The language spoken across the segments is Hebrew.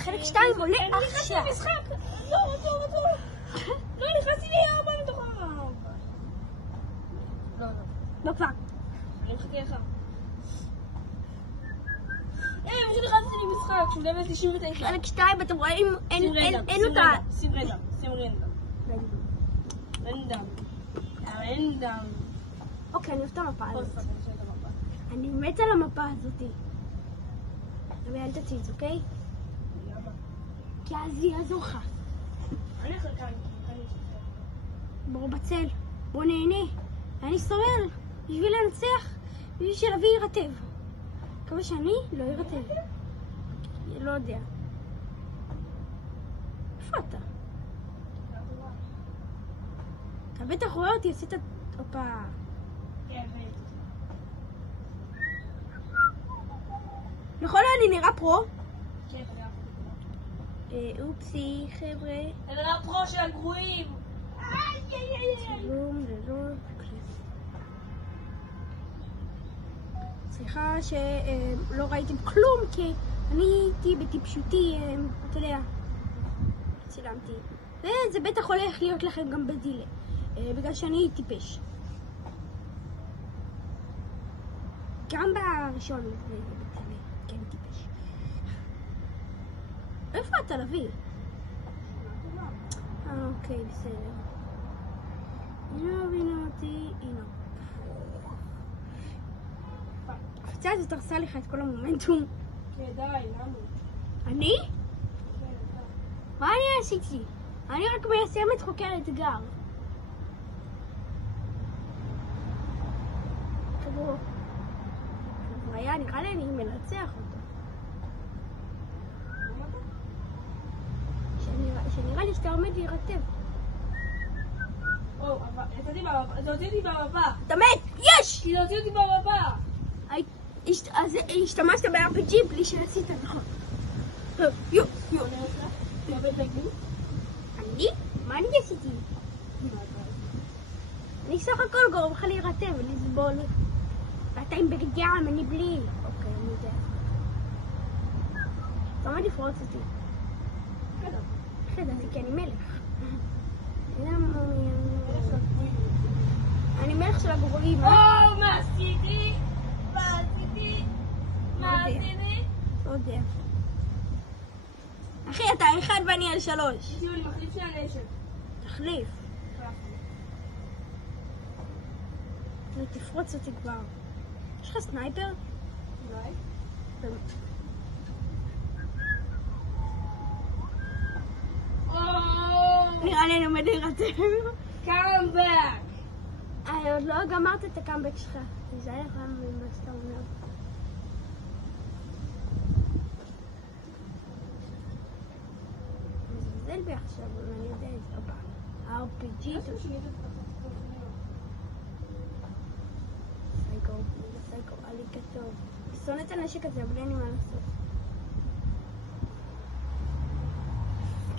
חלק 2 עולה עכשיו. אני נכנסתי למשחק. לא, נכנסתי לי 4 מתוך 4. לא כבר. אני מחכה לך. פשוט נכנסתי למשחק, שהוא דבל 99. חלק 2, אתם רואים, אין אותה. שים רנדם. רנדם. אוקיי, אני אוהבת את המפה הזאת. אני מת על המפה הזאתי. אבל אל תציץ, אוקיי? כי אז היא יעזור לך. אני חלקן. בואו בצל, בואו נהנה. אני סובל בשביל לנצח, בשביל שלוי יירטב. מקווה שאני לא יירטב. לא יודע. איפה אתה? אתה בטח רואה אותי, עשית... הופה. נכון, אני נראה פרו? כן, אופסי, חבר'ה. אני נראה פרו של הגרועים. שלום, סליחה שלא ראיתם כלום, כי אני הייתי בטיפשותי, אתה יודע, צילמתי. וזה בטח הולך להיות לכם גם בדילה, בגלל שאני טיפש. גם בראשון זה בדילה, כן טיפש. איפה אתה לביא? אוקיי, בסדר. לא הבינה אותי, הנה. הקפיצה הזאת הרסה לך את כל המומנטום. כן, די, למה? אני? מה אני עשיתי? אני רק מיישמת חוקי האתגר. חבר'ה, היה נראה לי אני מנצח אותו. שנראה לי שאתה עומד להירטב. אבל זה הוציא אותי במפה. אתה מת! יש! כי זה הוציא אותי במפה. אז השתמשת ב-RPG בלי שעשית נכון. יו! אני? מה אני עשיתי? אני סך הכל גורם לך להירטב ולסבול. ואתה עם בגדם, אני בלי. אוקיי, אני יודע. אתה עומד לפרוץ אותי. ידעתי כי אני מלך. אני מלך של הגרועים. מה עשיתי? מה עשיתי? לא יודע. אחי, אתה 1 ואני על 3. אני מחליף של הנשק. תחליף. תפרוץ אותי כבר. יש לך סנייפר? אולי. נראה לי אני עומד להירטב. קאמבק! עוד לא גמרת את הקאמבק שלך. תיזהר לך ממה שאתה אומר. מזלזל בי עכשיו, אבל אני יודע את זה. הופה. RPG. סייקו, עלי כתוב. אני שונא את הנשק הזה, אבל אין לי מה לעשות.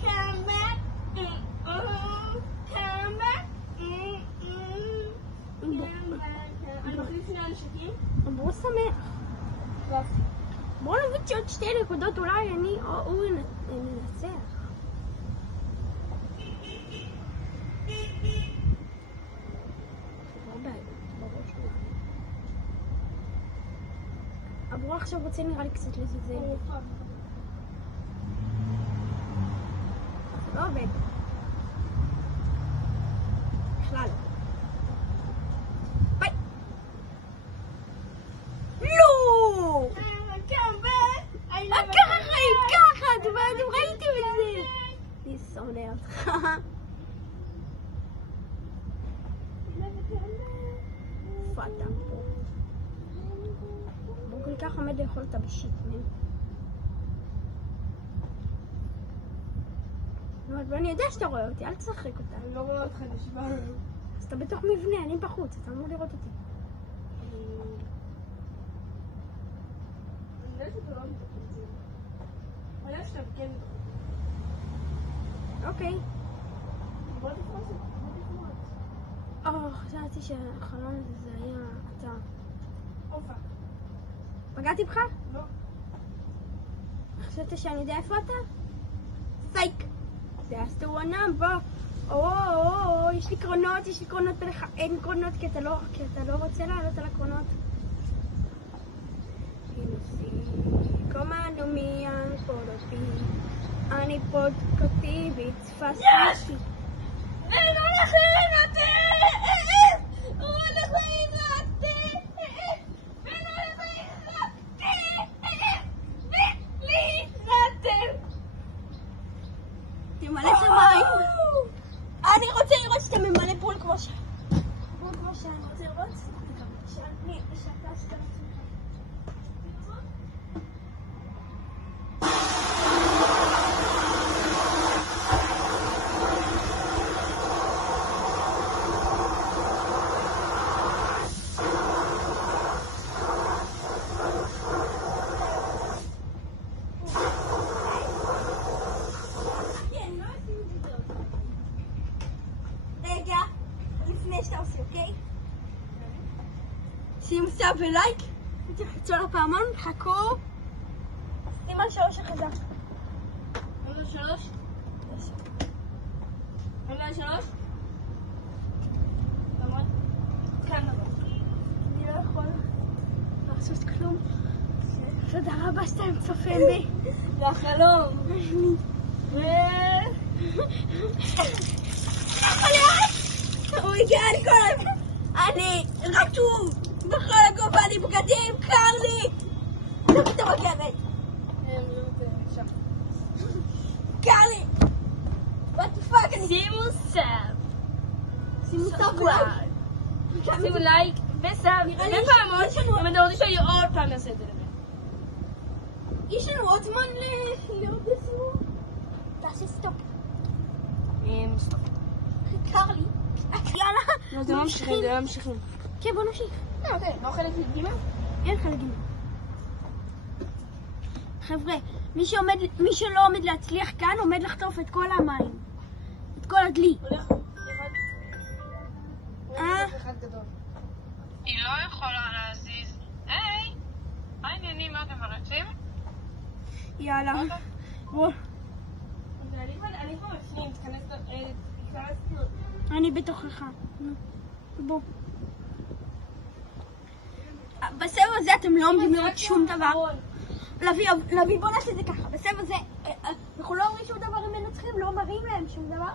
קאמבק! אני מחליף שני הנשקים. בואו שמח. בואו נביא שעוד 2 נקודות, אולי אני או הוא ננצח. אבו עכשיו רוצה נראה לי קצת לזלזל. זה לא עובד. בכלל. ביי! לא! ככה חיים, ככה! אתם ראיתם את זה! אני שונא אותך. איפה אתה פה? הוא כל כך עומד לאכול את הבישית, אבל אני יודע שאתה רואה אותי, אל תשחק אותה. אני לא רואה אותך, נשבע. אז אתה בתוך מבנה, אני בחוץ, אתה אמור לראות אותי. אני יודעת שאתה לא מתקצר. אני יודעת שאתה כן מתקצר. אוקיי. בוא תפרוץ את זה. חשבתי שהחלון הזה זה היה אתה. אופה. פגעתי בך? לא. חשבת שאני יודע איפה אתה? סייק. זה הסטורנה, בוא. יש לי קרונות ולך אין קרונות כי אתה לא רוצה לעלות על הקרונות. Comando mi ancora qui, אני פודקאסטיבית, פספסתי. אין, הולך להינתי! הולך להינתי! תמלא את המים. אני רוצה לראות שאתה ממלא פול כמו שאני רוצה לראות. שאני שתשת. רגע, לפני שאתה עושה, אוקיי? שימו סאב ולייק, תלחצו על הפעמון, חכו. שים על 3 החזק. על 3? על 3? למרות? כאן לבוא. אני לא יכול לעשות כלום. תודה רבה שאתם צופים בי. זה החלום. אני רטוב בכל הגובה, אני בגדים, קר לי. תביא את המגבת. קר לי. what the fuck, אני... שימו סאב. שימו סאב ולייק. שימו לייק וסאב ופעמון. אם אתם רוצים שאני עוד פעם אעשה את זה. יש לנו עוד זמן לעוד סיבוב. תעשי סטופ. סטופ. קר לי. יאללה. לא, זה לא ממשיכים. כן, בוא נמשיך. לא חלק ג'? אין חלק ג'. חבר'ה, מי שלא עומד להצליח כאן, עומד לחטוף את כל המים. את כל הדלי. היא לא יכולה להזיז. היי! מה העניינים? מה אתם מרצים? יאללה. בוא. אני פה בפנים, תיכנס... אני בתוכך. בוא. בסבב הזה אתם לא עומדים לראות שום דבר. לוי, בוא נעשה את זה ככה. בסבב הזה אנחנו לא אומרים שום דבר אם הם מנצחים, לא מראים להם שום דבר.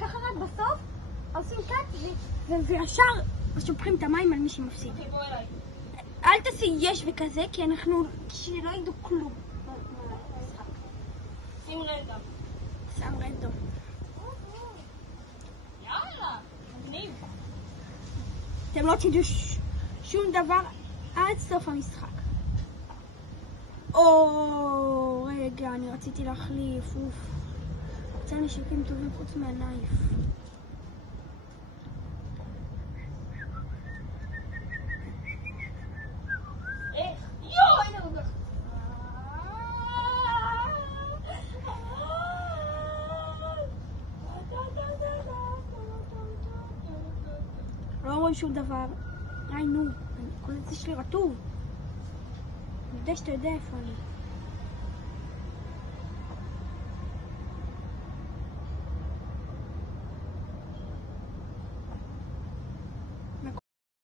ככה רק בסוף עושים קאט וישר שופכים את המים על מי שמפסיד. אל תעשי יש וכזה, כי אנחנו... שלא ידעו כלום. שימו רנדום. שם רנדום. יאללה, מגניב. אתם לא תדעו שום דבר עד סוף המשחק. רגע, אני רציתי להחליף. רוצה נשקים טובים חוץ מהנייף. לא רואים שום דבר. נו, כל זה שלי רטוב. אני יודע שאתה יודע איפה אני.